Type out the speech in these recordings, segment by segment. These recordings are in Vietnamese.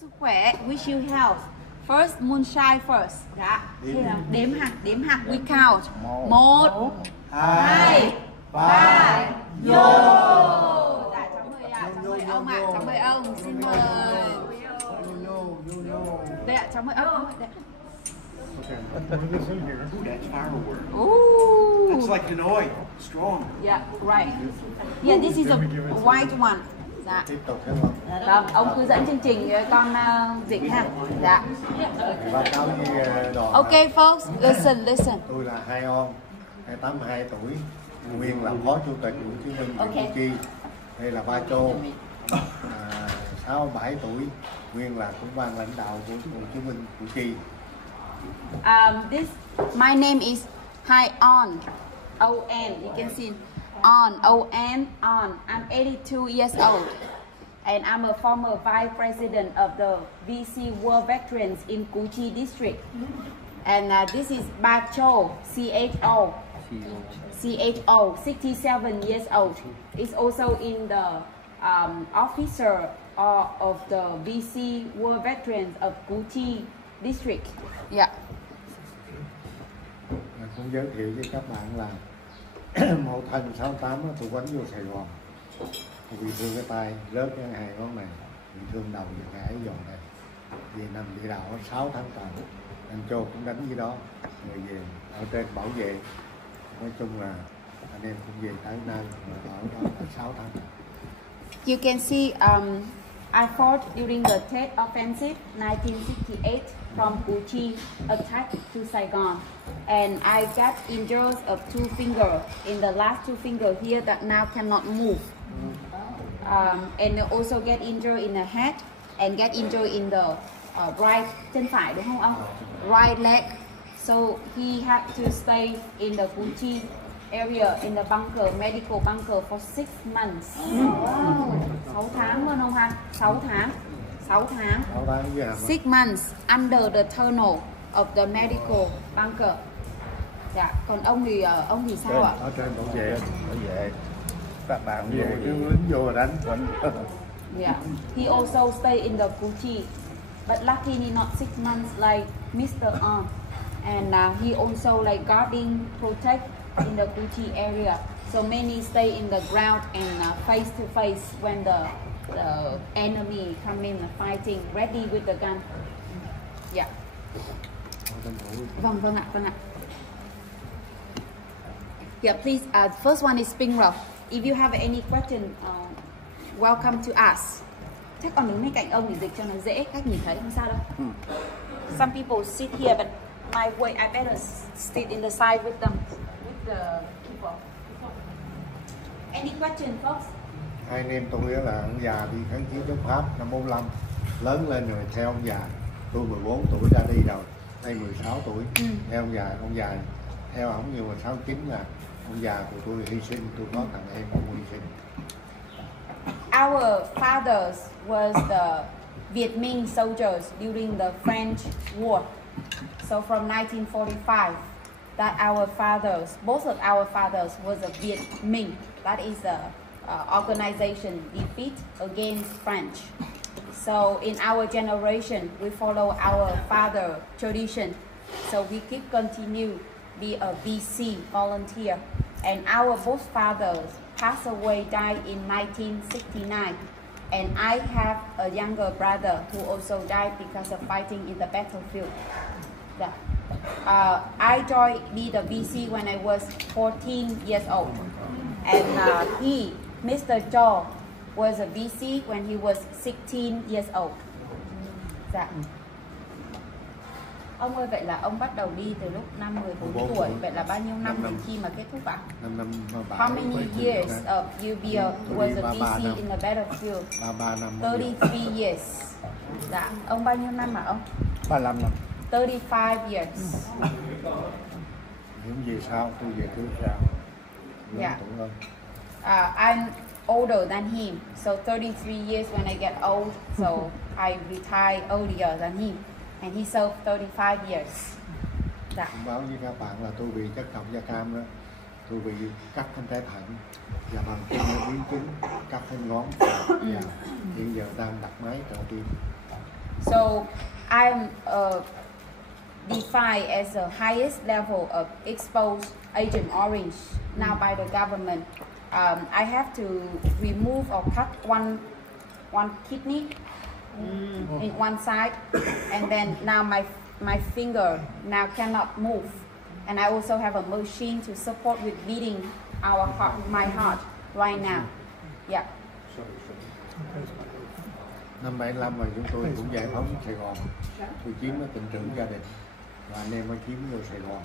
Sức khỏe, wish you health. First, moonshine first. Dạ. Đếm hạt, we count. 1, 2, 3, vô. Dạ, cháu mời ông ạ, cháu mời ông, xin mời. Đây ạ, cháu mời ông. That's firework. Ooh. That's like Hanoi, strong. Yeah, right. Yeah, this is a white one. Dạ. Tiếp tục đúng không? Vâng, ông cứ dẫn chương trình con dịch ha. Dạ. Báo cáo với đoàn. Okay, folks, listen. Tôi là Hai On, 82 tuổi, nguyên là phó chủ tịch Hồ Chí Minh Củ Chi. Đây là Ba Chô, 67 tuổi, nguyên là cũng ban lãnh đạo của Hồ Chí Minh Củ Chi. My name is Hai On, O-N, you can see On, O-N, On. I'm 82 years old and I'm a former vice president of the VC World Veterans in Củ Chi district. And this is Ba Chô, C-H-O, 67 years old. He's also in the officer of the VC World Veterans of Củ Chi district. Yeah. Cũng giới thiệu với các bạn là mậu thân 68 tôi quánh vô Sài Gòn, tôi bị thương cái tay, rớt cái hai ngón này, bị thương đầu và gãy giòn này, về nằm địa đạo 6 tháng trời, anh Châu cũng đánh với đó, rồi về ở trên bảo vệ, nói chung là anh em cũng về tới nơi ở đó là 6 tháng. You can see I fought during the Tet Offensive 1968 from Củ Chi attack to Saigon, and I got injuries of 2 fingers in the last 2 fingers here that now cannot move, and also get injured in the head and get injured in the right chân phải đúng không ông? Right leg. So he had to stay in the Củ Chi area in the bunker, medical bunker for 6 months. 6 tháng luôn không ha? 6 tháng. 6 months under the tunnel of the medical bunker. Dạ, còn ông thì sao ạ? Ở trên bảo vệ các bạn vô chứ lính vô đánh. Yeah, he also stay in the Củ Chi, but luckily not 6 months like Mr. On, and he also like guarding, protect in the Củ Chi area. So many stay in the ground and face to face when the enemy come in fighting, ready with the gun. Yeah. Vâng ạ. Yeah, please. First one is Spring Roll. If you have any question, welcome to ask. Chắc con đứng bên cạnh ông để dịch cho nó dễ, cách nhìn thấy không sao đâu. Some people sit here, but my way I better sit in the side with them, with the people. Any question, folks? Hai anh em tôi là ông già đi kháng chiến chống Pháp năm 45, lớn lên rồi theo ông già. Tôi 14 tuổi ra đi rồi, đây 16 tuổi theo ông già theo ổng, nhưng mà 69 là ông già của tôi hy sinh, tôi có thằng em cũng hy sinh. Our fathers was the Viet Minh soldiers during the French war. So from 1945, that our fathers, both of our fathers was a Viet Minh. That is the organization defeat against French. So in our generation, we follow our father tradition. So we keep continue be a VC volunteer. And our both fathers passed away, died in 1969. And I have a younger brother who also died because of fighting in the battlefield. Yeah. I joined the VC when I was 14 years old. And Mr. Cho was a VC when he was 16 years old. Dạ. Ông ơi, vậy là ông bắt đầu đi từ lúc năm 14 tuổi. Vậy là bao nhiêu năm đến khi mà kết thúc ạ? 5 năm. How many years of you was a VC in the battlefield? 33 năm. 33 years. Dạ. Ông bao nhiêu năm hả ông? 35 năm. 35 years. Những về sau, tôi về trước sau. Yeah. I'm older than him, so 33 years when I get old, so I retire earlier than him, and he served 35 years. Dạ. Thông báo với các bạn là tôi bị chất độc da cam đó, tôi bị cắt thanh trái thận và bằng tim nó biến chứng, cắt thanh ngón, và hiện giờ đang đặt máy trợ tim. So I'm defined as the highest level of exposed Agent Orange now by the government. I have to remove or cut one kidney in one side, and then now my finger now cannot move, and I also have a machine to support with beating my heart right now. Yeah. Năm 75 mà chúng tôi cũng giải phóng Sài Gòn, tôi chiếm ở tỉnh trưởng gia đình và anh em mới chiếm vô Sài Gòn,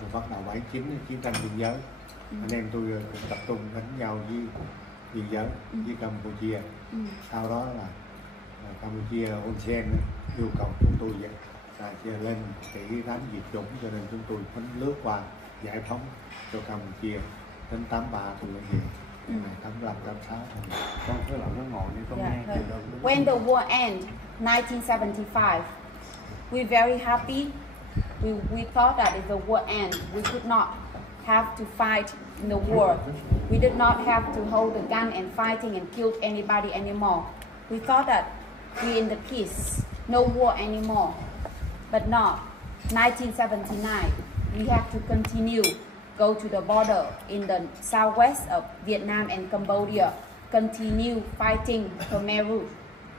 rồi bắt đầu 79 chiến tranh biên giới. Anh em tôi tập trung đánh nhau với biên giới với Campuchia. Sau đó là Campuchia Hun Sen yêu cầu chúng tôi lên kỹ đánh diệt chủng, cho nên chúng tôi phấn lướt qua giải phóng cho Campuchia đến 83 tôi mới về. 85, 86 con cứ làm nó ngồi đi con nghe. When the war ended, 1975, we very happy. We thought that if the war ended, we could not have to fight in the war. We did not have to hold the gun and fighting and kill anybody anymore. We thought that we in the peace, no war anymore. But not. 1979, we have to continue. Go to the border in the southwest of Vietnam and Cambodia, continue fighting Khmer Rouge.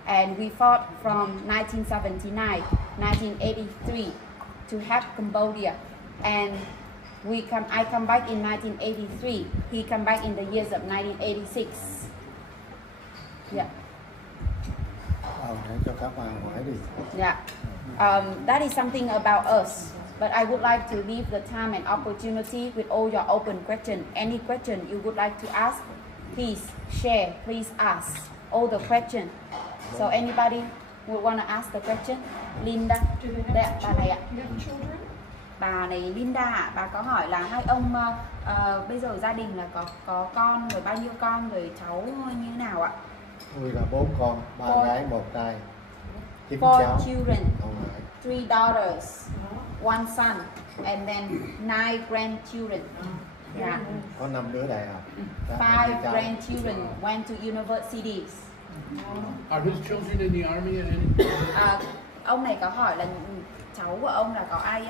And we fought from 1979, 1983 to help Cambodia. And I come back in 1983, he come back in the years of 1986. Yeah. Cho các bạn hỏi đi. Yeah. That is something about us. But I would like to leave the time and opportunity with all your open questions. Any question you would like to ask, please share, please ask all the questions. So anybody would want to ask the question? Linda, đây ạ, bà này ạ. Bà này Linda ạ, bà có hỏi là hai ông bây giờ gia đình là có con rồi, bao nhiêu con rồi, cháu như thế nào ạ? Tôi là 4 con, 3 gái 1 trai, 9 4 cháu. children, 3 daughters, 1 son, and then 9 grandchildren. Yeah. Có 5 đứa đại học. 5 grandchildren went to universities. Are his children in the army and any? Ông này có hỏi là cháu của ông là có ai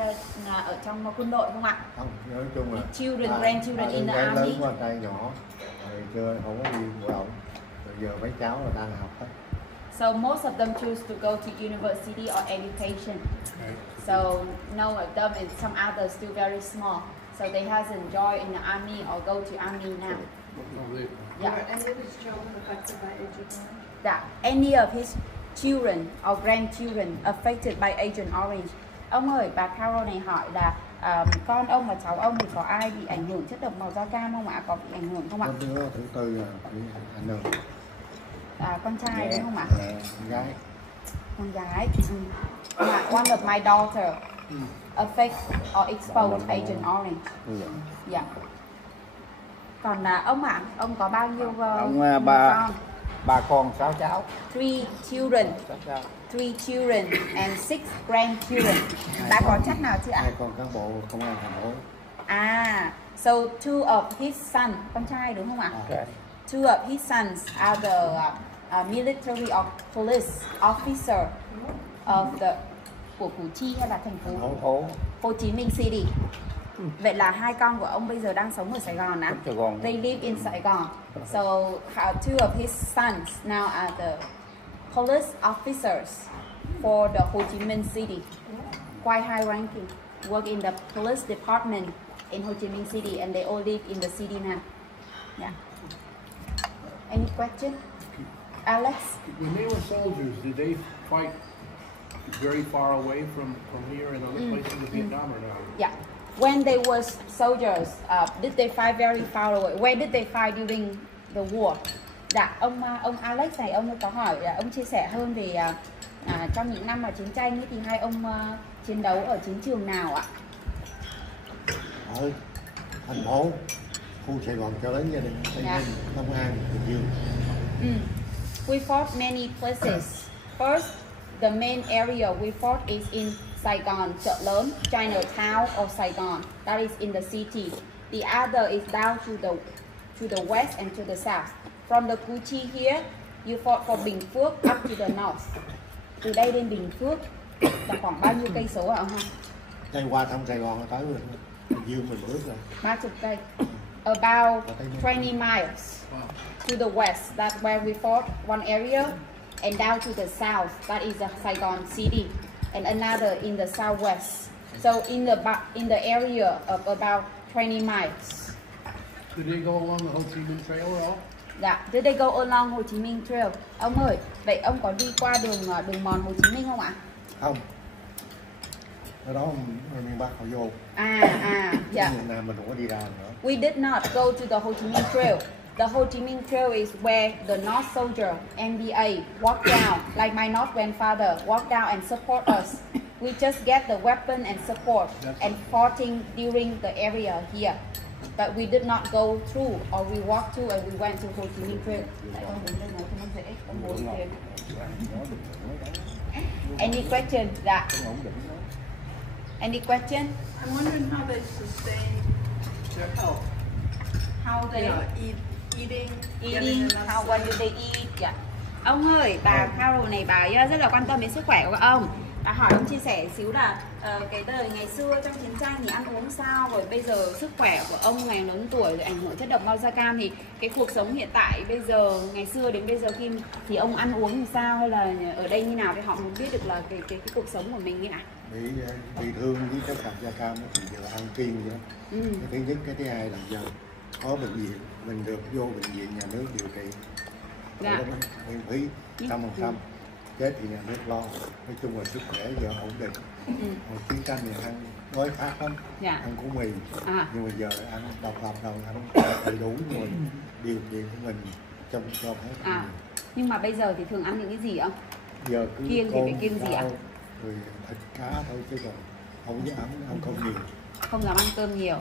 ở trong quân đội không ạ? Không, nói chung là children, grandchildren in the gái army. lớn qua trai nhỏ, rồi chưa không có đi bộ đội. Rồi giờ mấy cháu là đang học hết. So most of them choose to go to university or education. Okay. So no of them and some others still very small. So they hasn't joined in the army or go to army now. Yeah. Were any of his children affected by Agent Orange? That any of his children or grandchildren affected by Agent Orange. Ông ơi, bà Carol này hỏi là con ông và cháu ông thì có ai bị ảnh hưởng chất độc màu da cam không ạ? Có bị ảnh hưởng không ạ? Có đứa thứ tư là bị ảnh hưởng. Con trai đúng không ạ? Con gái. Con gái. One of my daughter affect or exposed Agent Orange. Yeah. Còn ông ạ, ông có bao nhiêu ông con? 3 con 6 cháu. 3 children. 3 children and 6 grandchildren. Đã có chắc nào chưa ạ? 2 con cán bộ công an thành phố. So 2 of his son, con trai đúng không ạ? Okay. 2 of his sons are the military or police officer of của Củ Chi hay là thành phố Hồ Chí Minh City. Vậy là 2 con của ông bây giờ đang sống ở Sài Gòn ạ? They live in Sài Gòn. So 2 of his sons now are the police officers for the Ho Chi Minh City. Quite high ranking. Work in the police department in Ho Chi Minh City and they all live in the city now. Yeah. Any question? Alex? When they were soldiers, did they fight very far away from here and other places in Vietnam or not? Yeah. When they were soldiers, did they fight very far away? Where did they fight during the war? Dạ, ông Alex này, ông có hỏi, ông chia sẻ hơn về trong những năm mà chiến tranh thì hai ông chiến đấu ở chiến trường nào ạ? Ở thành phố, khu Sài Gòn cho đến gia đình Tây Ninh, Long An, Bình Dương. We fought many places. First, the main area we fought is in Saigon, chợ lớn, Chinatown or Saigon. That is in the city. The other is down to the west and to the south. From the Củ Chi here, you fought for Bình Phước up to the north. từ đây đến Bình Phước là khoảng bao nhiêu cây số ạ ông ha? Chạy qua thăm Sài Gòn là tới rồi, dương mình bước rồi. 30 cây. About 20 miles to the west, that's where we fought one area, and down to the south, that is Saigon City, and another in the southwest. So in the area of about 20 miles. Did they go along the Ho Chi Minh Trail at all? Dạ, did they go along Ho Chi Minh Trail? Ông ơi, vậy ông có đi qua đường mòn Hồ Chí Minh không ạ? Không. Ở đó miền Bắc họ vô. Dạ. Miền Nam mình không có đi ra nữa. We did not go to the Ho Chi Minh Trail. The Ho Chi Minh Trail is where the North soldier, NBA, walked down, like my North grandfather, walked down and support us. We just get the weapon and support and fighting during the area here. But we did not go through, or we walked through and we went to Ho Chi Minh Trail. Any question? Dạ. Any question? I'm wondering how they sustain their health. How they Eating, eating, how when do they eat? Dạ. Ông ơi, bà Carol này bà rất là quan tâm đến sức khỏe của ông. Bà hỏi ông chia sẻ xíu là cái đời ngày xưa trong chiến tranh thì ăn uống sao, rồi bây giờ sức khỏe của ông ngày lớn tuổi rồi ảnh hưởng chất độc mao da cam thì cái cuộc sống hiện tại bây giờ ngày xưa đến bây giờ khi thì ông ăn uống làm sao, hay là ở đây như nào, thì họ muốn biết được là cái cuộc sống của mình như nào. Bị thương với chất độc da cam thì giờ ăn kiêng vậy đó. Cái thứ nhất, cái thứ hai là giờ có bệnh viện, mình được vô bệnh viện nhà nước điều trị, Dạ. miễn phí 100%. Chết thì nhà nước lo. Nói chung là sức khỏe giờ ổn định. Hồi chiến tranh thì ăn đói khát lắm, ăn củ mì, nhưng mà giờ ăn độc lập rồi, ăn đầy đủ rồi, điều kiện của mình cho hết. Nhưng mà bây giờ thì thường ăn những cái gì ạ? Giờ cứ kiêng thì phải kiêng gì ạ? Rồi thịt cá thôi chứ còn không dám ăn cơm nhiều. Không dám ăn cơm nhiều,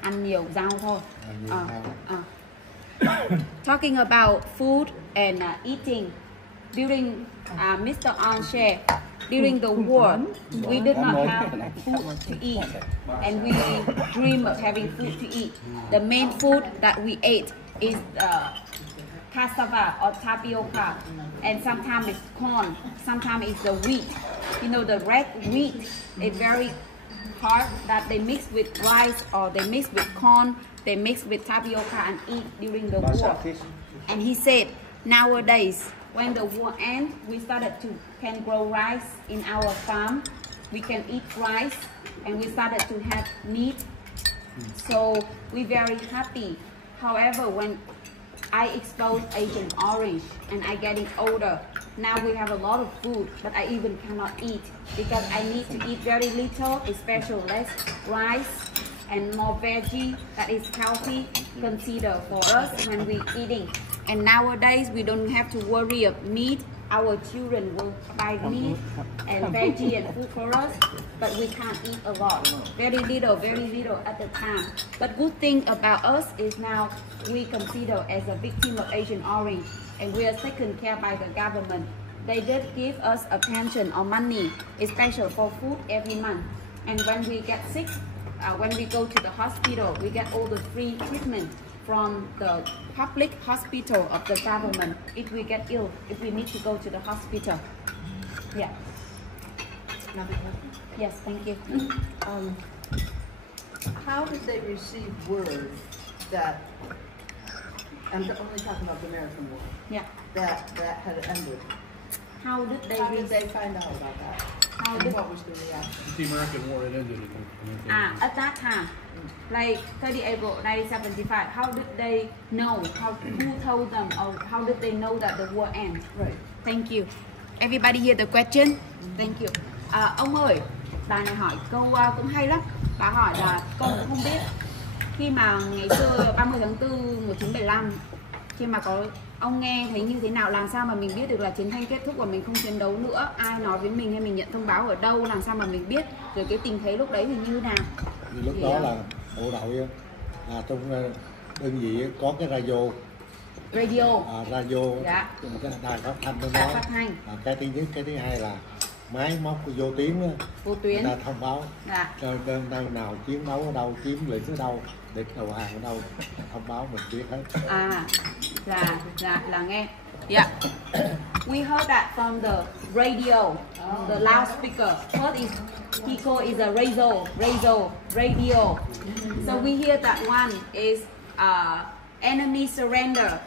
ăn nhiều rau thôi. Talking about food and eating, during Mr. Auntie, during the war, we did not have food to eat, and we dream of having food to eat. The main food that we ate is cassava or tapioca, and sometimes it's corn, sometimes it's the wheat. You know, the red wheat is very hard that they mix with rice or they mix with corn, they mix with tapioca and eat during the war. And he said, nowadays, when the war ends, we started to can grow rice in our farm. We can eat rice, and we started to have meat. So we're very happy. However, when I exposed Agent Orange and I getting older, now we have a lot of food, but I even cannot eat because I need to eat very little, especially less rice and more veggie that is healthy consider for us when we eating. And nowadays we don't have to worry of meat. Our children will buy meat and veggie and food for us, but we can't eat a lot. Very little at the time. But good thing about us is now we consider as a victim of Agent Orange, and we are taken care by the government. They did give us a pension or money, especially for food every month. And when we get sick, when we go to the hospital, we get all the free treatment from the public hospital of the government if we get ill, if we need to go to the hospital. Yeah. Another question? Yes, thank you. How did they receive word that, I'm only talking about the American War, Yeah. that had ended? How did they find out about that? And what was the reaction? The American war had ended. At that time, like 30 April 1975, how did they know? Who told them, or how did they know that the war ends? Right. Thank you. Everybody hear the question? Thank you. Ông ơi, bà này hỏi câu cũng hay lắm. Bà hỏi là con cũng không biết. Khi mà ngày xưa 30 tháng 4 1975, khi mà có ông nghe thấy như thế nào, làm sao mà mình biết được là chiến tranh kết thúc và mình không chiến đấu nữa? Ai nói với mình hay mình nhận thông báo ở đâu, làm sao mà mình biết? Rồi cái tình thế lúc đấy thì như thế nào? Thì lúc đó là bộ đội là trong đơn vị có cái radio. Radio. Radio. Dạ. Một cái đài phát thanh trong Đài đó. phát thanh. Cái thứ nhất, cái thứ hai là máy móc vô tuyến á, vô tuyến. người ta thông báo Dạ. nơi nào chiến đấu ở đâu, chiếm lĩnh ở đâu, địch đầu hàng ở đâu, thông báo mình biết hết. Là nghe. Yeah. We heard that from the radio, the loudspeaker. First is Kiko is a radio. So we hear that one is enemy surrender,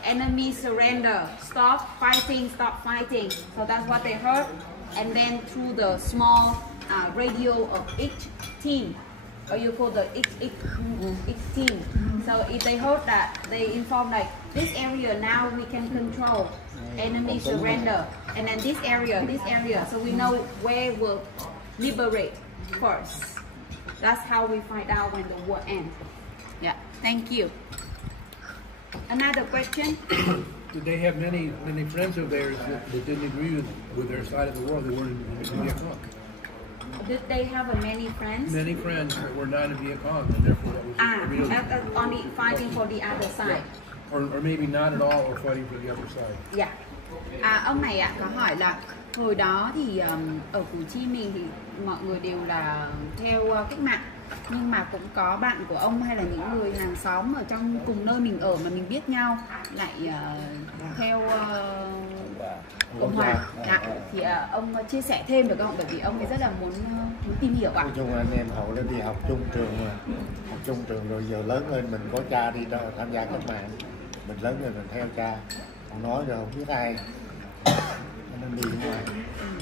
stop fighting. So that's what they heard. And then through the small radio of each team, or you call the each team. So if they heard that, they inform like this area now we can control. Enemy surrender, and then this area, so we know where we'll liberate first. That's how we find out when the war ends. Yeah, thank you. Another question? Did they have many friends of theirs that didn't agree with their side of the war? They weren't in Viet Cong. Did they have many friends? Many friends that were not in Viet Cong, and therefore that was only fighting for the other side. Or maybe not at all, or fighting for the other side. Yeah. Ông này có hỏi là hồi đó thì ở Củ Chi mình thì mọi người đều là theo cách mạng, nhưng mà cũng có bạn của ông hay là những người hàng xóm ở trong cùng nơi mình ở mà mình biết nhau lại theo Cộng hòa. Thì ông chia sẻ thêm được không? Bởi vì ông ấy rất là muốn tìm hiểu ạ. Nói chung anh em hậu đã đi học chung trường mà, học chung trường rồi giờ lớn lên mình có cha đi đâu tham gia cách mạng, mình lớn lên mình theo cha, ông nói rồi không biết ai nên đi ngoài.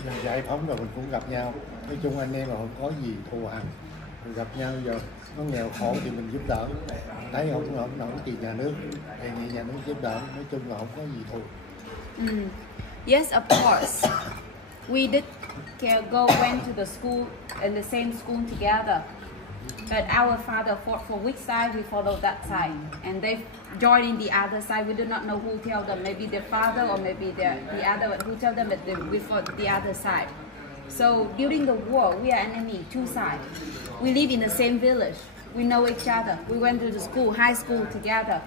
Giờ giải phóng rồi mình cũng gặp nhau. Nói chung anh em là không có gì thù hằn, mình gặp nhau giờ nó nghèo khổ thì mình giúp đỡ, thấy không nổi thì nhà nước đề nghị nhà nước giúp đỡ. Nói chung là không có gì thù. Yes, of course. We did went to the school in the same school together. But our father fought for which side, we followed that side. And they joined in the other side. We do not know who tell them. Maybe their father or maybe the other who tell them that we fought the other side. So during the war, we are enemy, two sides. We live in the same village. We know each other. We went to the school, high school together.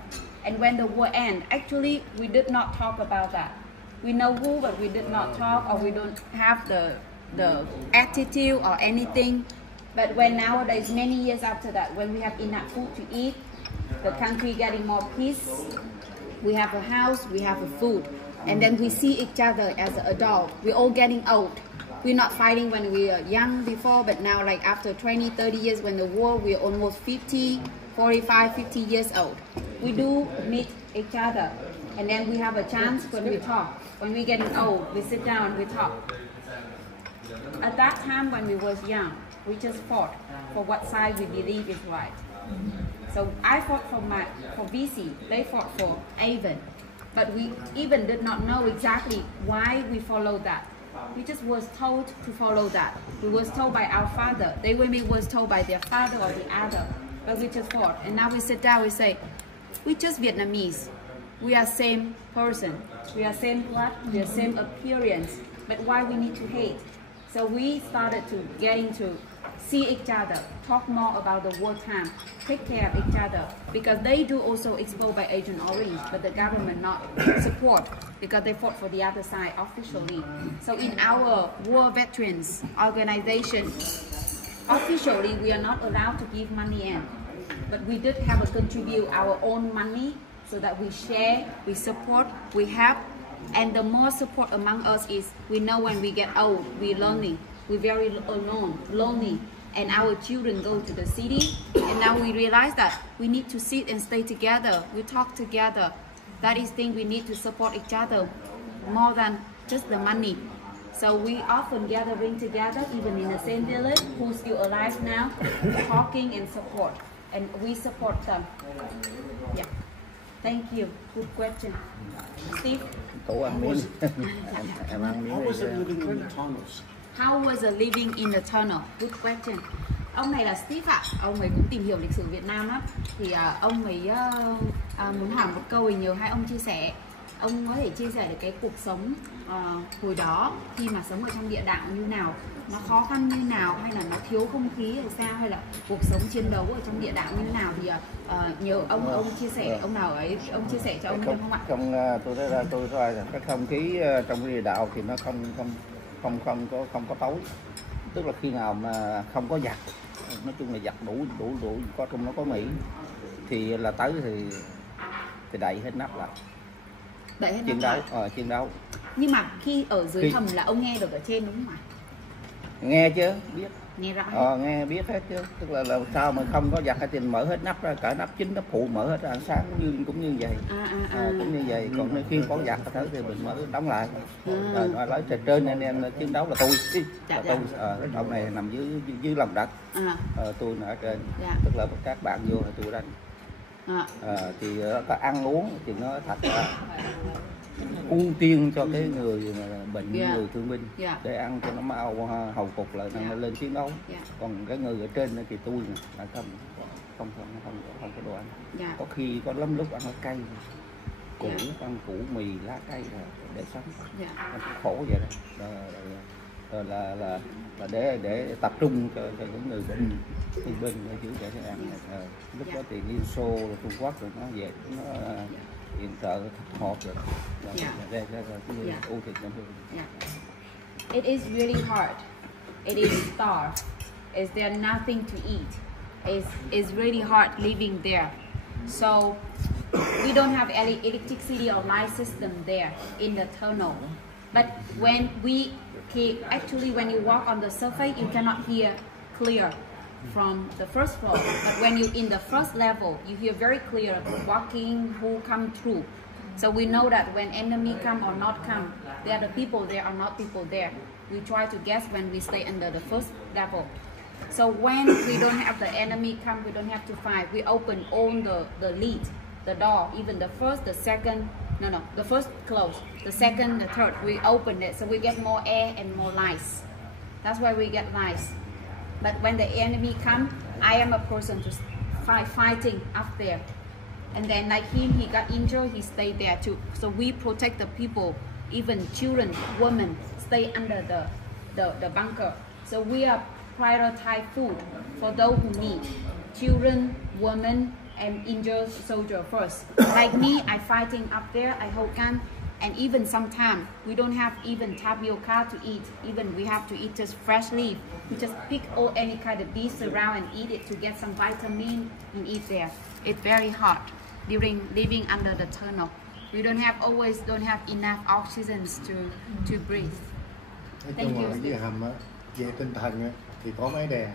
And when the war ended, actually, we did not talk about that. We know who, but we did not talk, or we don't have the attitude or anything. But when nowadays, many years after that, when we have enough food to eat, the country getting more peace, we have a house, we have a food, and then we see each other as an adult. We're all getting old. We're not fighting when we were young before, but now like after 20, 30 years when the war, we're almost 50, 45, 50 years old. We do meet each other, and then we have a chance when we talk. When we're getting old, we sit down and we talk. At that time when we was young, we just fought for what side we believe is right. So I fought for BC, they fought for Avon. But we even did not know exactly why we followed that. We just was told to follow that. We was told by our father. They maybe was told by their father or the other. But we just fought. And now we sit down, we say, we just Vietnamese. We are same person. We are same blood, we are same appearance. But why we need to hate? So we started to getting to see each other, talk more about the wartime, take care of each other, because they do also exposed by Agent Orange, but the government not support because they fought for the other side officially. So in our war veterans organization, officially we are not allowed to give money in, but we did have to contribute our own money so that we share, we support, we help. And the more support among us is, we know when we get old, we're lonely. We're very alone, lonely. And our children go to the city. And now we realize that we need to sit and stay together. We talk together. That is thing we need to support each other more than just the money. So we often gathering together, even in the same village, who's still alive now, talking and support. And we support them. Yeah. Thank you. Good question. Steve? Cậu ăn miếng. Em ăn miếng. How was it living in the tunnels? How was the living in the tunnel? Good question. Ông này là Steve ạ. Ông ấy cũng tìm hiểu lịch sử Việt Nam lắm. Thì ông ấy muốn hỏi một câu thì nhờ hai ông chia sẻ. Ông có thể chia sẻ được cái cuộc sống hồi đó khi mà sống ở trong địa đạo như nào, nó khó khăn như nào, hay là nó thiếu không khí hay sao, hay là cuộc sống chiến đấu ở trong địa đạo như thế nào, thì nhờ ông chia sẻ, ông nào ấy ông chia sẻ cho ông không ạ? Tôi thấy là cái không khí trong địa đạo thì nó không không có tối, tức là khi nào mà không có giặc, nói chung là giặc đủ có trong nó có Mỹ thì là tới thì đậy hết nắp lại. Đậy hết Chiến nắp đấu lại. Chiến đấu. Nhưng mà khi ở dưới hầm là ông nghe được ở trên đúng không ạ? Nghe chứ, biết. Nghe rõ. Nghe biết hết chứ, tức là sao mà không có giặt thì mở hết nắp ra, cả nắp chính nắp phụ mở hết ra, sáng cũng như vậy. Cũng như vậy, còn nếu khi có giặt thì mình mở đóng lại. Rồi lấy trên anh em chiến đấu là tôi, ông này nằm dưới lòng đất, tôi ở trên, tức là các bạn vô thì tôi đánh. Thì có ăn uống thì nó thật là ưu tiên cho cái người bệnh, người thương binh để ăn cho nó mau hồi phục lại nó lên chiến đấu. Còn cái người ở trên thì tôi là không có đồ ăn. Có khi có lắm lúc ăn nó cay, ăn củ mì lá cây để sống, khổ vậy đó. Rồi là để tập trung cho những người bệnh thương binh ở dưới để ăn. Lúc đó thì Liên Xô Trung Quốc rồi nó về nó hiện trợ thịt hộp rồi. It is really hard. It is starved. Is there nothing to eat? It's really hard living there. So we don't have any electricity or light system there in the tunnel. But when we actually when you walk on the surface, you cannot hear clear from the first floor. But when you're in the first level, you hear very clear walking who come through. So we know that when enemy come or not come, there are the people there or not people there. We try to guess when we stay under the first level. So when we don't have the enemy come, we don't have to fight. We open all the lid, the door, even the first, the second, the first close, the second, the third, we open it so we get more air and more lights. That's why we get lights. But when the enemy come, I am a person to fighting up there. And then like him, he got injured, he stayed there too. So we protect the people, even children, women, stay under the bunker. So we are prioritize food for those who need. Children, women, and injured soldier first. Like me, I fighting up there, I hold gun, and even sometimes we don't have even tapioca to eat. Even we have to eat just fresh leaf. We just pick all any kind of beans around and eat it to get some vitamin and eat there. It's very hard during living under the tunnel. We always don't have enough oxygen to breathe. Thank you. Dưới hầm á, về tinh thần á, thì có máy đèn,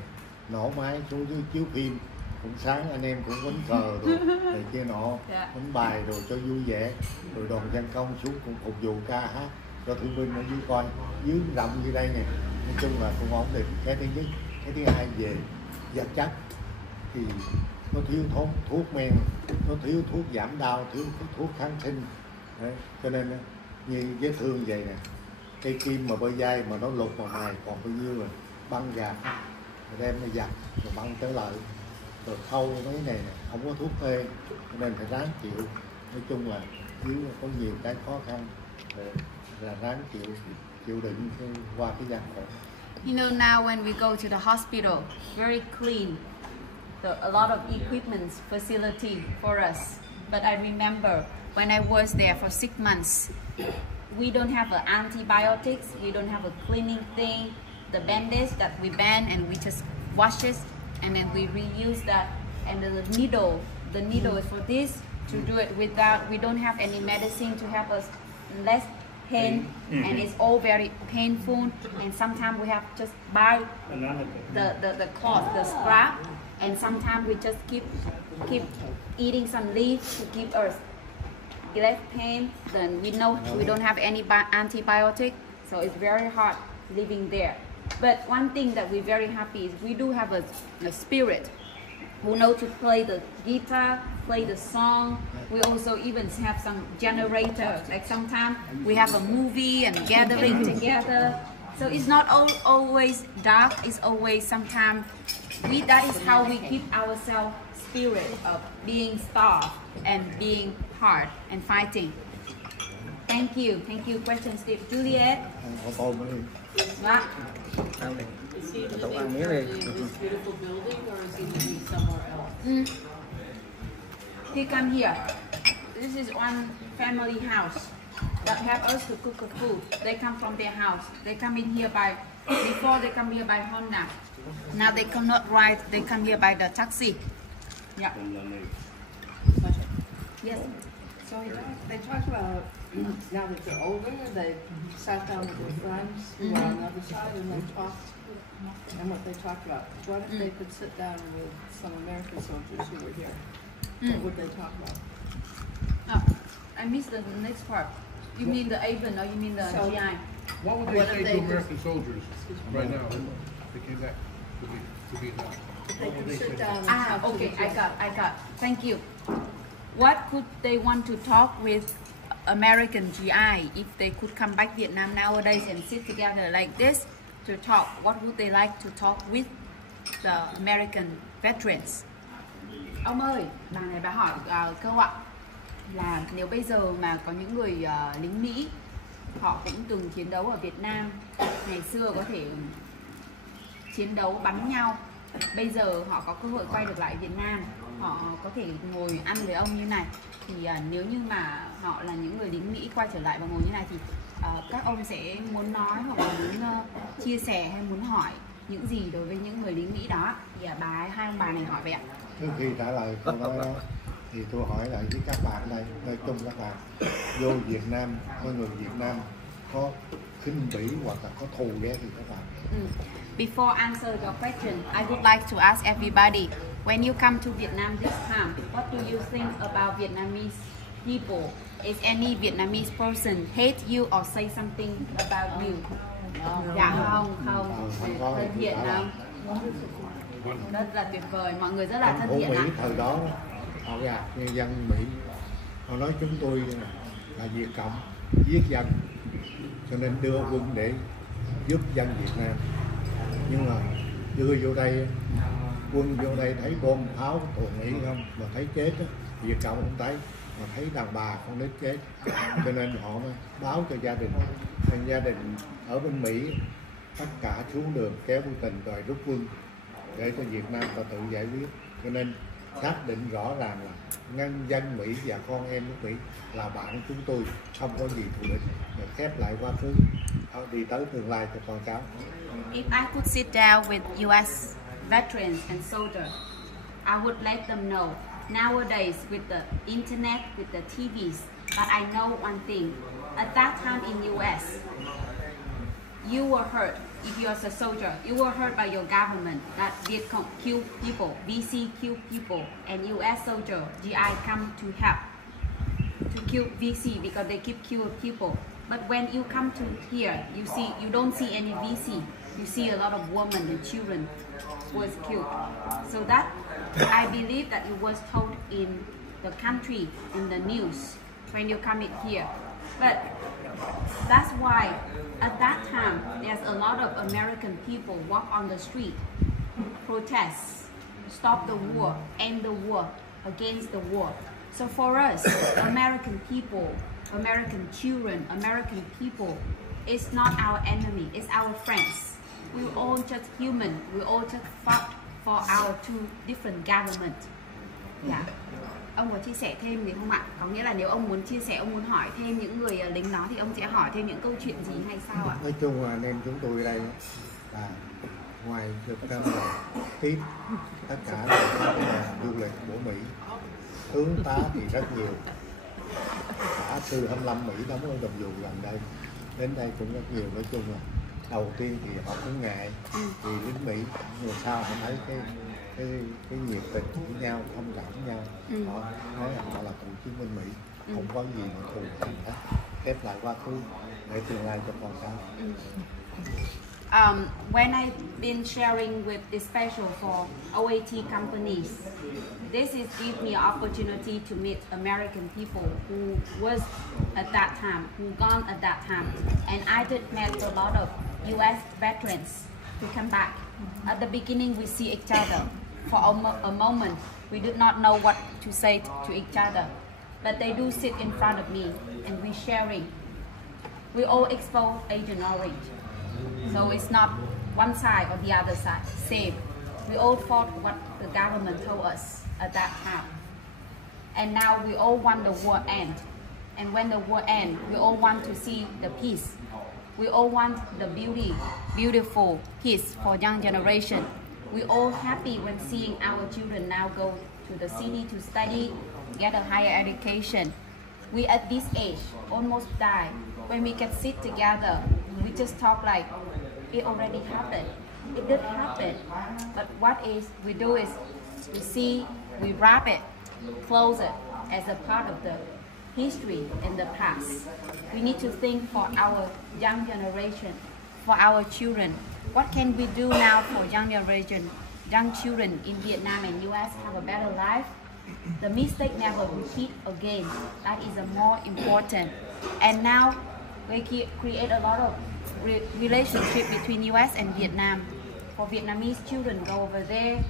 nổ máy xuống dưới chiếu phim, cũng sáng anh em cũng quấn cờ rồi, này kia nọ, quấn bài rồi cho vui vẻ, rồi đoàn dân công xuống cũng phục vụ ca hát cho thương binh ở dưới coi, dưới rộng như đây nè, nói chung là cũng ổn định. Cái thứ nhất, cái thứ hai về vật chất thì nó thiếu thuốc men, nó thiếu thuốc giảm đau, thiếu thuốc kháng sinh. Đấy, cho nên như vết thương vậy nè, cây kim mà bơi dai mà nó lục vào mài còn bao nhiêu rồi băng gạt rồi đem nó giặt rồi băng trở lại rồi thâu mấy này nè, không có thuốc tê cho nên phải ráng chịu. Nói chung là dưới có nhiều cái khó khăn là ráng chịu đựng qua cái gian khổ. You know, now when we go to the hospital, very clean, a lot of equipment facility for us. But I remember when I was there for 6 months, we don't have antibiotics, we don't have a cleaning thing, the bandage that we band and we just wash it and then we reuse that, and the needle is for this, to do it without, we don't have any medicine to help us less pain, and it's all very painful, and sometimes we have just buy the cloth, the scrap, and sometimes we just keep eating some leaves to keep us less pain. Then we know we don't have any antibiotic, so it's very hard living there. But one thing that we're very happy is we do have a spirit who know to play the guitar, play the song. We also even have some generator. Like sometimes we have a movie and gathering together. So it's not always dark. It's always sometimes that is how we keep ourselves spirit of being starved and being hard and fighting. Thank you. Question, Steve. Juliet. What? Is he living here in this beautiful building, or is he living somewhere else? He come here. This is one family house. that help us to cook the food. They come from their house. They come in here by, before they come here by Honda. Now they cannot ride, they come here by the taxi. Yeah. Yes. So they talked about now that they're older, they sat down with their friends who are on the other side and they talked. And what they talked about, what if they could sit down with some American soldiers who were here? What would they talk about? Oh, I missed the next part. You mean the Avon or you mean the So- GI? What would What they if say they to just- American soldiers right now? They came back to Vietnam. If they What would could they sit say? down and Ah, talk to okay, each I other. got. Thank you. What could they want to talk with American GI if they could come back Vietnam nowadays and sit together like this to talk? What would they like to talk with the American veterans? Ông ơi, bà này bà hỏi câu ạ là nếu bây giờ mà có những người lính Mỹ họ cũng từng chiến đấu ở Việt Nam, ngày xưa có thể chiến đấu bắn nhau, bây giờ họ có cơ hội quay được lại Việt Nam, họ có thể ngồi ăn với ông như này, thì nếu như mà họ là những người lính Mỹ quay trở lại và ngồi như này thì các ông sẽ muốn nói hoặc là muốn chia sẻ hay muốn hỏi những gì đối với những người lính Mỹ đó, thì hai ông bà này hỏi vậy ạ. Trước khi trả lời câu nói đó thì tôi hỏi lại với các bạn đây, nói chung các bạn vô Việt Nam, có người Việt Nam có khinh bỉ hoặc là có thù ghét thì các bạn. Before answer your question, I would like to ask everybody, when you come to Vietnam this time, what do you think about Vietnamese people? Is any Vietnamese person hate you or say something about you? Dạ không, thân thiện không? Rất là tuyệt vời, mọi người rất là thân Ở thiện Mỹ ạ. thời đó họ gạt nhân dân Mỹ, họ nói chúng tôi là Việt Cộng, giết dân, cho nên đưa quân để giúp dân Việt Nam. Nhưng mà đưa vô đây, quân vô đây thấy bom pháo thuận Mỹ không, mà thấy chết á, Việt Cộng không thấy, mà thấy đàn bà con nít chết, cho nên họ mới báo cho gia đình. Nên gia đình ở bên Mỹ tất cả xuống đường kéo Putin rồi rút quân để cho Việt Nam ta tự giải quyết. Cho nên xác định rõ ràng là nhân dân Mỹ và con em nước Mỹ là bạn chúng tôi, không có gì thù địch. Để khép lại quá khứ, đi tới tương lai cho con cháu. If I could sit down with US veterans and soldiers, I would let them know nowadays with the internet, with the TVs, but I know one thing. At that time in US, you were hurt. If you are a soldier, you were hurt by your government that Viet Cong kill people, VC kill people, and US soldier GI come to help to kill VC because they keep kill people. But when you come to here, you don't see any VC. You see a lot of women and children was killed. So that I believe that it was told in the country, in the news when you come in here. But that's why at that time there's a lot of American people walk on the street, protest, stop the war, end the war, against the war. So for us, American people, American children, American people, it's not our enemy, it's our friends. We're all just human, we all just fought for our two different governments. Yeah. Ông có chia sẻ thêm gì không ạ? Có nghĩa là nếu ông muốn chia sẻ, ông muốn hỏi thêm những người lính đó thì ông sẽ hỏi thêm những câu chuyện gì hay sao ạ? Nói chung là anh em chúng tôi đây là ngoài được tiếp tất cả là du lịch của Mỹ, tướng tá thì rất nhiều, cả sư 25 Mỹ đóng ở Đồng Dù gần đây, đến đây cũng rất nhiều. Nói chung là đầu tiên thì họ cũng ngại vì lính Mỹ, nhưng mà sau họ thấy cái nhiệt tình với nhau, thông cảm với nhau, họ nói họ là cựu chiến binh Mỹ, không có gì mà thù hằn hết, khép lại quá khứ để tương lai cho con cháu. When I've been sharing with this special for OAT companies, this is give me an opportunity to meet American people who was at that time, who gone at that time, and I did met a lot of US veterans who come back. At the beginning, we see each other. For a moment, we did not know what to say to each other, but they do sit in front of me, and we sharing. We all expose Agent Orange. So it's not one side or the other side, same. We all fought what the government told us at that time. And now we all want the war end. And when the war ends, we all want to see the peace. We all want the beautiful peace for young generation. We all happy when seeing our children now go to the city to study, get a higher education. We at this age almost die. When we can sit together, we just talk like it already happened. It did happen. But what is we do is we see, we wrap it, close it as a part of the history in the past. We need to think for our young generation, for our children. What can we do now for young generation, young children in Vietnam and US have a better life? The mistake never repeat again. That is a more important. And now we create a lot of relationship between US and Vietnam. For Vietnamese children go over there,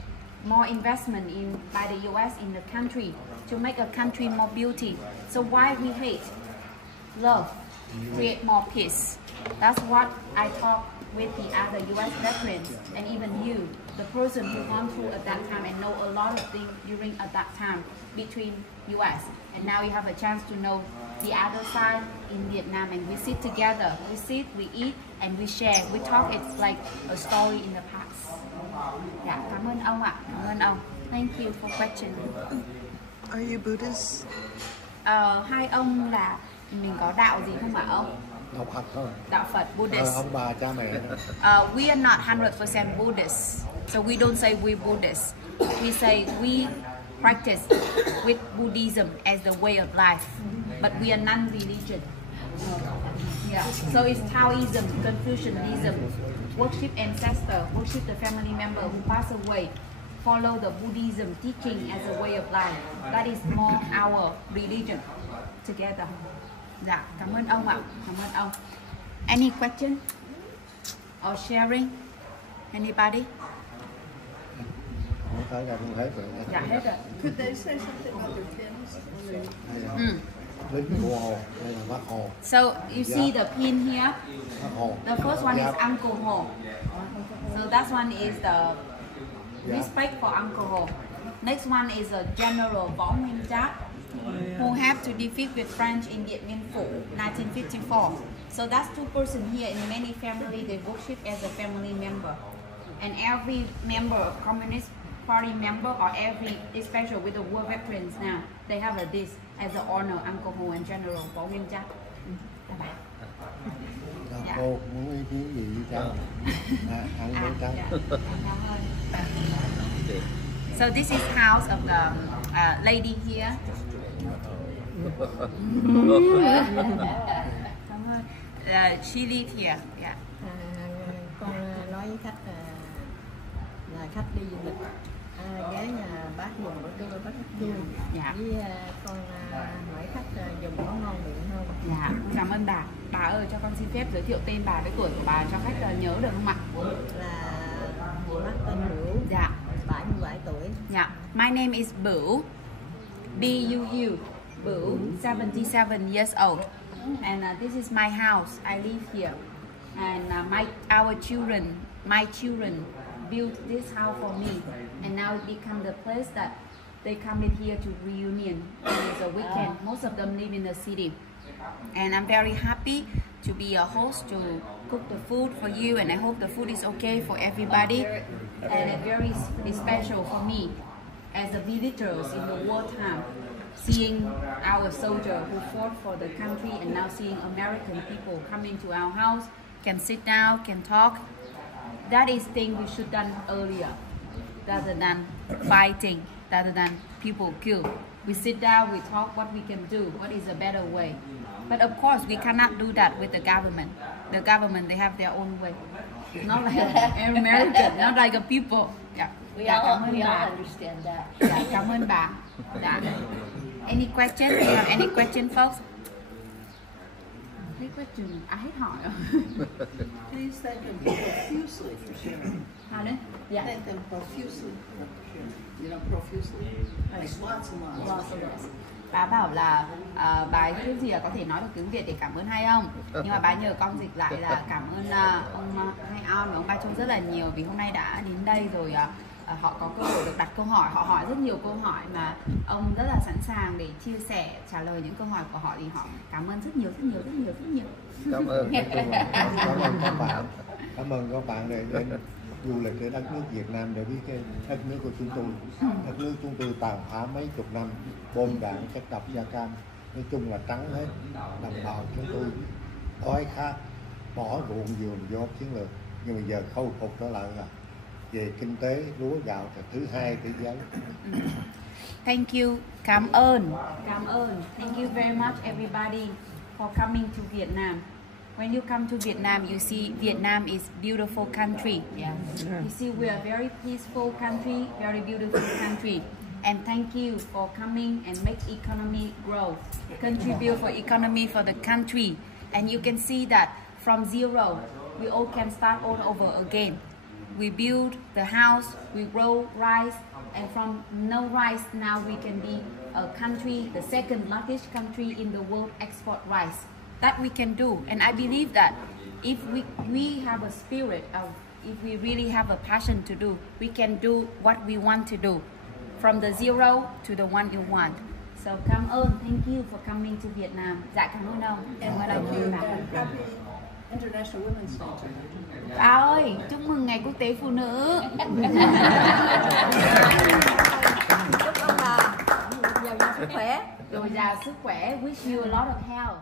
more investment by the US in the country to make a country more beauty. So why we hate? Love, create more peace. That's what I talk with the other US veterans and even you, the person who gone through at that time and know a lot of things during at that time between US. And now you have a chance to know the other side in Vietnam, and we sit together, we sit, we eat, and we share, we talk. It's like a story in the past. Dạ, cảm ơn ông ạ, cảm ơn ông. Thank you for question. Are you Buddhist? Hai ông là mình có đạo gì không ạ ông? Đạo Phật thôi. Đạo Phật, Buddhist. Ông bà cha mẹ. We are not 100% Buddhist, so we don't say we Buddhist. We say we practice with Buddhism as the way of life, but we are non-religion. Yeah, so it's Taoism, Confucianism, worship ancestor, worship the family member who passed away, follow the Buddhism teaching as a way of life. That is more our religion together. Dạ, cảm ơn ông ạ, cảm ơn ông. Any question or sharing? Anybody? Tới ra cũng hết rồi. Dạ hết rồi. Could they say something about their pins? Lính của Hồ, đây là bác Hồ. So you see the pin here. Bác Hồ. The first one is Uncle Ho. So that one is the respect for Uncle Ho. Next one is a General Võ Nguyên Giáp, who have to defeat with French in Điện Biên Phủ, 1954. So that's two persons here. In many families, they worship as a family member. And every member of Communist Party member, or every, especially with the war veterans now, they have a this as an honor, Uncle Ho and General Võ Nguyên Giáp. Cô muốn ý kiến gì với cháu? Ăn với cháu. So this is house of the lady here. She live here. Yeah. Con nói với khách là khách đi du lịch ghé nhà bác dùng bữa trưa bác rất vui. Dạ. Với con hỏi khách dùng món ngon miệng không? Dạ, cảm ơn bà. Bà ơi, cho con xin phép giới thiệu tên bà với tuổi của bà cho khách nhớ được không ạ? Là bác tên Bửu. Dạ. 77 tuổi. Yeah, my name is Bửu, B-U-U, Bửu, 77 years old, and this is my house. I live here, and my children built this house for me, and now it become the place that they come in here to reunion. It's a weekend. Most of them live in the city, and I'm very happy to be a host to cook the food for you, and I hope the food is okay for everybody. And it's very special for me as a visitors in the wartime, seeing our soldier who fought for the country, and now seeing American people come into our house, can sit down, can talk. That is thing we should done earlier, rather than fighting, rather than people killed. We sit down, we talk what we can do, what is a better way. But of course, we cannot do that with the government. The government, they have their own way. Not like American, not like a people. Yeah. We all understand that. Dạ, cảm ơn bà. Dạ. Any question? Do you have any question, folks? Any question? Ai hết hỏi rồi. Please thank them profusely for sharing. Hả đấy? Dạ. Thank them profusely for sharing. You know, profusely. Like lots and lots. Lots and lots. Bà bảo là bà ấy biết gì là có thể nói được tiếng Việt để cảm ơn hai ông, nhưng mà bà nhờ con dịch lại là cảm ơn ông Hai On và ông Ba Châu rất là nhiều vì hôm nay đã đến đây rồi họ có cơ hội được đặt câu hỏi. Họ hỏi rất nhiều câu hỏi mà ông rất là sẵn sàng để chia sẻ, trả lời những câu hỏi của họ, thì họ cảm ơn rất nhiều. Cảm ơn. Cảm ơn các bạn. Cảm ơn các bạn để đến du lịch ở đất nước Việt Nam để biết cái đất nước của chúng tôi. Đất nước chúng tôi tàn phá mấy chục năm, bom đạn, chất độc da cam, nói chung là trắng hết. Đồng bào chúng tôi đói khát, bỏ ruộng vườn vô chiến lược, nhưng bây giờ khôi phục trở lại là về kinh tế lúa gạo là thứ hai thế giới. Thank you, cảm ơn. Thank you very much everybody for coming to Vietnam. When you come to Vietnam, you see Vietnam is beautiful country. Yeah. You see we are very peaceful country, very beautiful country. And thank you for coming and make economy grow, contribute for economy for the country. And you can see that from zero, we all can start all over again. We build the house, we grow rice, and from no rice now we can be a country, the second largest country in the world export rice. That we can do, and I believe that if we have a spirit of, if we really have a passion to do, we can do what we want to do, from the zero to the one you want. So cảm ơn, thank you for coming to Vietnam. Dạ cảm ơn ông. Em ở đây vui vẻ. International Women's Day. Bà ơi, chúc mừng ngày quốc tế phụ nữ. Chúc ông bà dồi dào sức khỏe. Dồi dào sức khỏe. Wish you a lot of health.